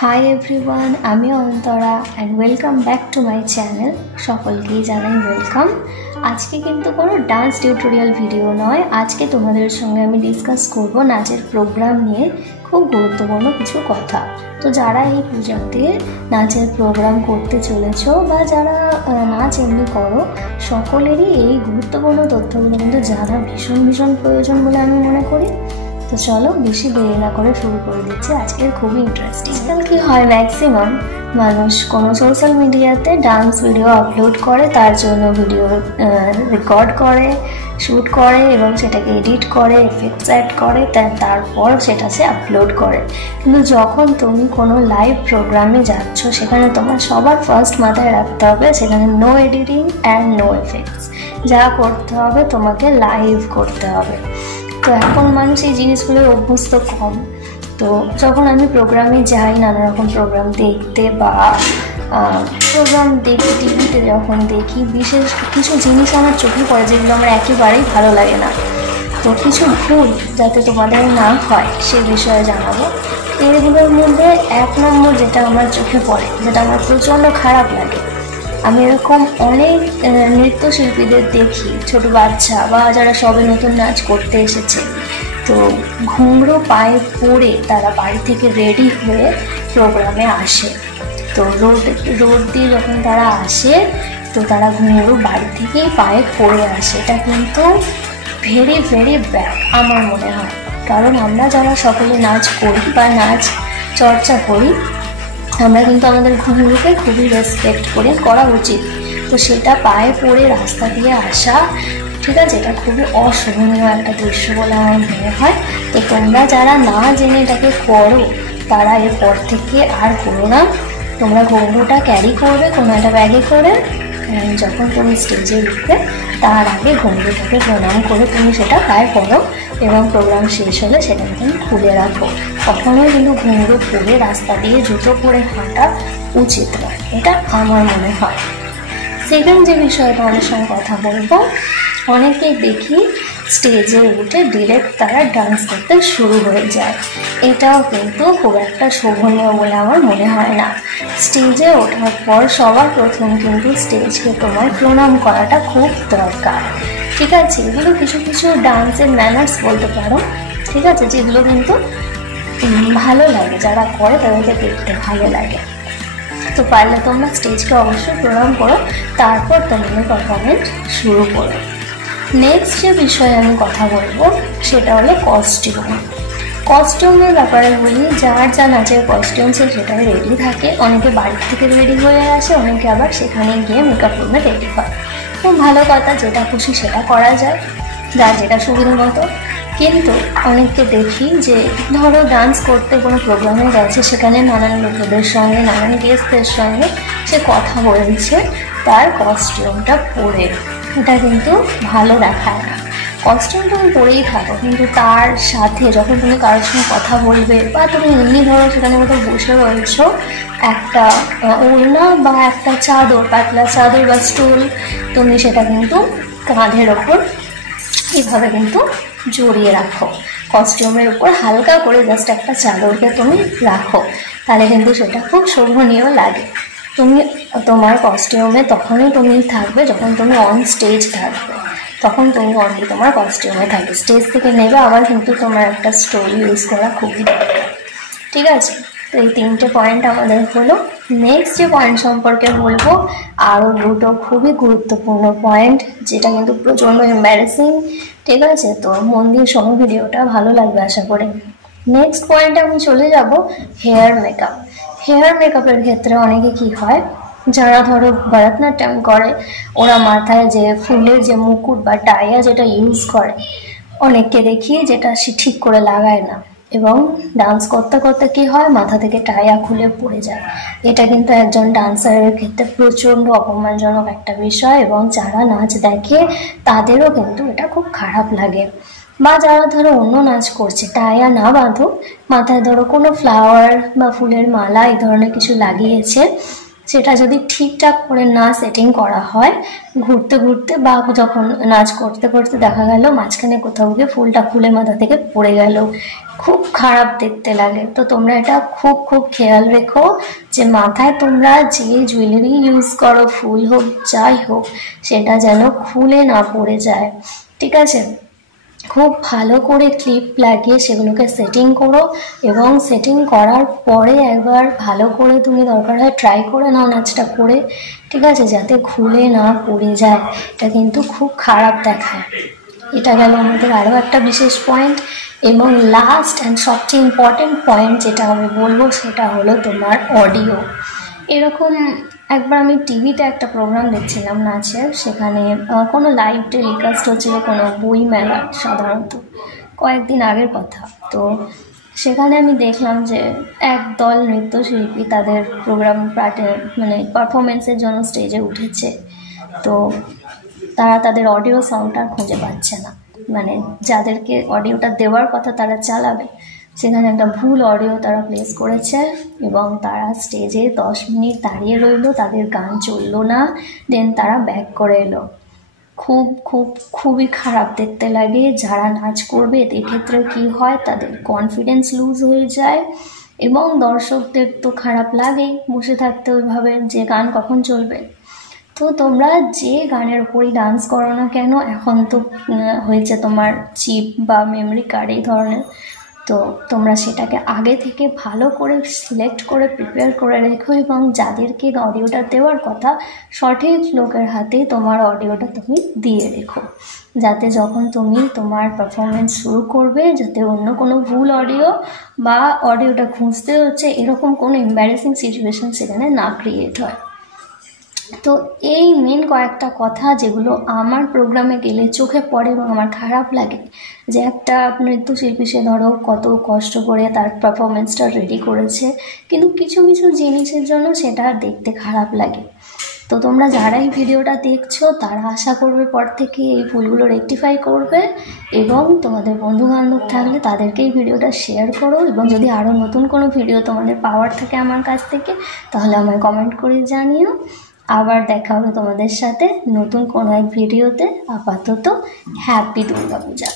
Hi everyone, আমি Antara and welcome back to my channel. সকলকেই জানাই ওয়েলকাম। আজকে কিন্তু কোনো ডান্স টিউটোরিয়াল ভিডিও নয়, আজকে তোমাদের সঙ্গে আমি ডিসকাস করব নাচের প্রোগ্রাম নিয়ে খুব গুরুত্বপূর্ণ কিছু কথা। তো যারা এই পুজোতে নাচের প্রোগ্রাম করতে চলেছো বা যারা নাচ এমনি করো, সকলেরই এই গুরুত্বপূর্ণ তথ্যগুলো কিন্তু জানা ভীষণ ভীষণ প্রয়োজন বলে আমি মনে করি। তো চলো বেশি দেরি না করে শুরু করে দিচ্ছি। আজকের খুবই ইন্টারেস্টিং। আজকাল কি হয়, ম্যাক্সিমাম মানুষ কোনো সোশ্যাল মিডিয়াতে ডান্স ভিডিও আপলোড করে, তার জন্য ভিডিও রেকর্ড করে, শ্যুট করে এবং সেটাকে এডিট করে, এফেক্টস অ্যাড করে, তারপর সেটা সে আপলোড করে। কিন্তু যখন তুমি কোনো লাইভ প্রোগ্রামে যাচ্ছ, সেখানে তোমার সবার ফার্স্ট মাথায় রাখতে হবে সেখানে no editing and no effects. যা করতে হবে তোমাকে লাইভ করতে হবে। তো এখন মানুষ এই জিনিসগুলো অভ্যস্ত কম। তো যখন আমি প্রোগ্রামে যাই নানা রকম প্রোগ্রাম দেখতে বা প্রোগ্রাম দেখি, টিভিতে যখন দেখি, বিশেষ কিছু জিনিস আমার চোখে পড়ে যেগুলো আমার একেবারেই ভালো লাগে না। তো কিছু ভুল যাতে তোমাদের না হয় সে বিষয়ে জানাবো। এগুলোর মধ্যে 1 নম্বর যেটা আমার চোখে পড়ে, যেটা আমার প্রচণ্ড খারাপ লাগে, আমি এরকম অনেক নৃত্যশিল্পীদের দেখি, ছোট বাচ্চা বা যারা সবে নতুন নাচ করতে এসেছে, তো ঘুঙরু পায়ে পরে তারা বাড়ি থেকে রেডি হয়ে প্রোগ্রামে আসে। তো রোড দিয়ে যখন তারা আসে, তো তারা ঘুঙরু বাড়ি থেকেই পায়ে পরে আসে। এটা কিন্তু ভেরি ভেরি ব্যাড আমার মনে হয়। কারণ আমরা যারা সকলে নাচ করি বা নাচ চর্চা করি, আমরা কিন্তু আমাদের ঘুঙরুকে খুবই রেসপেক্ট করে করা উচিত। তো সেটা পায়ে পড়ে রাস্তা দিয়ে আসা, ঠিক আছে, এটা খুবই অশোভনীয় একটা দৃশ্য বলে আমার মনে হয়। তো তোমরা যারা না জেনে এটাকে করো, তারা এরপর থেকে আর করো না। তোমরা ঘুঙরুটা ক্যারি করবে কোনো একটা ব্যাগে করে, যখন তুমি স্টেজে উঠবে তার আগে ঘুঙরুটাকে প্রণাম করে তুমি সেটা পায়ে পরো এবং প্রোগ্রাম শেষ হলে সেটাকে তুমি খুলে রাখো। কখনোই কিন্তু ঘুঙরু পরে রাস্তা দিয়ে জুতো পরে হাঁটা উচিত নয়, এটা আমার মনে হয়। সেকেন্ড যে বিষয়ে তোমাদের সঙ্গে কথা বলবো, অনেকেই দেখি স্টেজে উঠে ডিরেক্ট তারা ডান্স করতে শুরু হয়ে যায়। এটাও কিন্তু খুব একটা শোভনীয় বলে আমার মনে হয় না। স্টেজে ওঠার পর সবার প্রথম কিন্তু স্টেজকে তোমায় প্রণাম করাটা খুব দরকার, ঠিক আছে। এগুলো কিছু কিছু ডান্সের ম্যানার্স বলতে পারো, ঠিক আছে, যেগুলো কিন্তু ভালো লাগে, যারা করে তাদেরকে দেখতে ভালো লাগে। তো পারলে তোমরা স্টেজকে অবশ্যই প্রণাম করো, তারপর তোমাদের পারফরমেন্স শুরু করো। নেক্সট যে বিষয়ে আমি কথা বলবো সেটা হলো কস্টিউমের ব্যাপারে বলি। যার যা নাচের কস্টিউম সে সেটাই রেডি থাকে। অনেকে বাড়ি থেকে রেডি হয়ে আসে, অনেকে আবার সেখানে গিয়ে মেকআপ রুমে রেডি হয়। খুব ভালো কথা, যেটা খুশি সেটা করা যায়, যার যেটা সুবিধা মতো। কিন্তু অনেককে দেখি যে ধরো ডান্স করতে কোনো প্রোগ্রামে গেছে, সেখানে নানান লোকেদের সঙ্গে, নানান গেস্টদের সঙ্গে সে কথা বলছে তার কস্টিউমটা পরে। এটা কিন্তু ভালো দেখায় না। কস্টিউম তুমি পরেই থাকো, কিন্তু তার সাথে যখন তুমি কারোর সঙ্গে কথা বলবে বা তুমি এমনি ধরো সেখানে কোথাও বসে রয়েছো, একটা ওড়না বা একটা চাদর, পাতলা চাদর বা স্টুল, তুমি সেটা কিন্তু কাঁধের ওপর এইভাবে কিন্তু জড়িয়ে রাখো। কস্টিউমের উপর হালকা করে জাস্ট একটা চাদরকে তুমি রাখো, তাহলে কিন্তু সেটা খুব শোভনীয় লাগে। তুমি তোমার কস্টিউমে তখনই তুমি থাকবে যখন তুমি অন স্টেজ থাকবে, তখন তুমি অনলি তোমার কস্টিউমে থাকবে। স্টেজ থেকে নেবে আবার কিন্তু তোমার একটা স্টোরি ইউজ করা খুবই দরকার, ঠিক আছে। তো এই 3টে পয়েন্ট আমাদের হলো। নেক্সট যে পয়েন্ট সম্পর্কে বলবো, আরও 2টো খুবই গুরুত্বপূর্ণ পয়েন্ট, যেটা কিন্তু প্রচণ্ড এম্বারেসিং, ঠিক আছে। তো মন দিয়ে শোনো ভিডিওটা, ভালো লাগবে আশা করি। নেক্সট পয়েন্টে আমি চলে যাব হেয়ার মেকআপ। হেয়ার মেকআপের ক্ষেত্রে অনেকে কি হয়, যারা ধরো ভরতনাট্যম করে, ওরা মাথায় যে ফুলের যে মুকুট বা টাইয়া যেটা ইউজ করে, অনেককে দেখি যেটা সে ঠিক করে লাগায় না এবং ডান্স করতে করতে কি হয়, মাথা থেকে টাইয়া খুলে পড়ে যায়। এটা কিন্তু একজন ডান্সারের ক্ষেত্রে প্রচণ্ড অপমানজনক একটা বিষয় এবং যারা নাচ দেখে তাদেরও কিন্তু এটা খুব খারাপ লাগে। বা যারা ধরো অন্য নাচ করছে, টাইয়া না বাঁধো, মাথায় ধরো কোনো ফ্লাওয়ার বা ফুলের মালা এই ধরনের কিছু লাগিয়েছে, সেটা যদি ঠিকঠাক করে না সেটিং করা হয়, ঘুরতে ঘুরতে বা যখন নাচ করতে করতে দেখা গেল মাঝখানে কোথাও গিয়ে ফুলটা খুলে মাথা থেকে পড়ে গেল, খুব খারাপ দেখতে লাগে। তো তোমরা এটা খুব খুব খেয়াল রেখো যে মাথায় তোমরা যে জুয়েলারি ইউজ করো, ফুল হোক যাই হোক, সেটা যেন খুলে না পড়ে যায়, ঠিক আছে? খুব ভালো করে ক্লিপ লাগিয়ে সেগুলোকে সেটিং করো, এবং সেটিং করার পরে একবার ভালো করে তুমি দরকার হয় ট্রাই করে নাও নাচটা করে, ঠিক আছে, যাতে খুলে না পড়ে যায়। এটা কিন্তু খুব খারাপ দেখায়। এটা গেল আমাদের আরও একটা বিশেষ পয়েন্ট। এবং লাস্ট অ্যান্ড সবচেয়ে ইম্পর্টেন্ট পয়েন্ট যেটা আমি বলবো সেটা হলো তোমার অডিও। এরকম একবার আমি টিভিতে একটা প্রোগ্রাম দেখছিলাম নাচের, সেখানে কোনো লাইভ টেলিকাস্ট হচ্ছিল কোনো বই মেলা, সাধারণত কয়েকদিন আগের কথা। তো সেখানে আমি দেখলাম যে একদল নৃত্যশিল্পী তাদের প্রোগ্রাম মানে পারফরমেন্সের জন্য স্টেজে উঠেছে। তো তারা তাদের অডিও সাউন্ডটা খুঁজে পাচ্ছে না, মানে যাদেরকে অডিওটা দেওয়ার কথা তারা চালাবে, সেখানে একটা ভুল অডিও তারা প্লেস করেছে, এবং তারা স্টেজে 10 মিনিট দাঁড়িয়ে রইলো, তাদের গান চললো না, দেন তারা ব্যাক করে এলো। খুবই খারাপ দেখতে লাগে। যারা নাচ করবে এক্ষেত্রে কি হয়, তাদের কনফিডেন্স লুজ হয়ে যায়, এবং দর্শকদের তো খারাপ লাগেই বসে থাকতে ওইভাবে, যে গান কখন চলবে। তো তোমরা যে গানের উপরই ডান্স করো না কেন, এখন তো হয়েছে তোমার চিপ বা মেমরি কার্ড এই ধরনের, তো তোমরা সেটাকে আগে থেকে ভালো করে সিলেক্ট করে প্রিপেয়ার করে রেখো, এবং যাদেরকে অডিওটা দেওয়ার কথা সঠিক লোকের হাতেই তোমার অডিওটা তুমি দিয়ে রেখো, যাতে যখন তুমি তোমার পারফরমেন্স শুরু করবে, যাতে অন্য কোনো ভুল অডিও বা অডিওটা খুঁজতে হচ্ছে এরকম কোনো এম্বারেসিং সিচুয়েশন সেখানে না ক্রিয়েট হয়। তো এই মেন কয়েকটা কথা যেগুলো আমার প্রোগ্রামে গেলে চোখে পড়ে এবং আমার খারাপ লাগে, যে একটা নৃত্যশিল্পী সে ধরো কত কষ্ট করে তার পারফরমেন্সটা রেডি করেছে, কিন্তু কিছু কিছু জিনিসের জন্য সেটা দেখতে খারাপ লাগে। তো তোমরা যারা এই ভিডিওটা দেখছো তারা আশা করবে পর থেকে এই ভুলগুলো রেকটিফাই করবে, এবং তোমাদের বন্ধুবান্ধব থাকলে তাদেরকে এই ভিডিওটা শেয়ার করো, এবং যদি আরও নতুন কোনো ভিডিও তোমাদের পাওয়ার থাকে আমার কাছ থেকে, তাহলে আমায় কমেন্ট করে জানিও। আবার দেখা হবে তোমাদের সাথে নতুন কোনো এক ভিডিওতে। আপাতত হ্যাপি দুর্গা পূজা।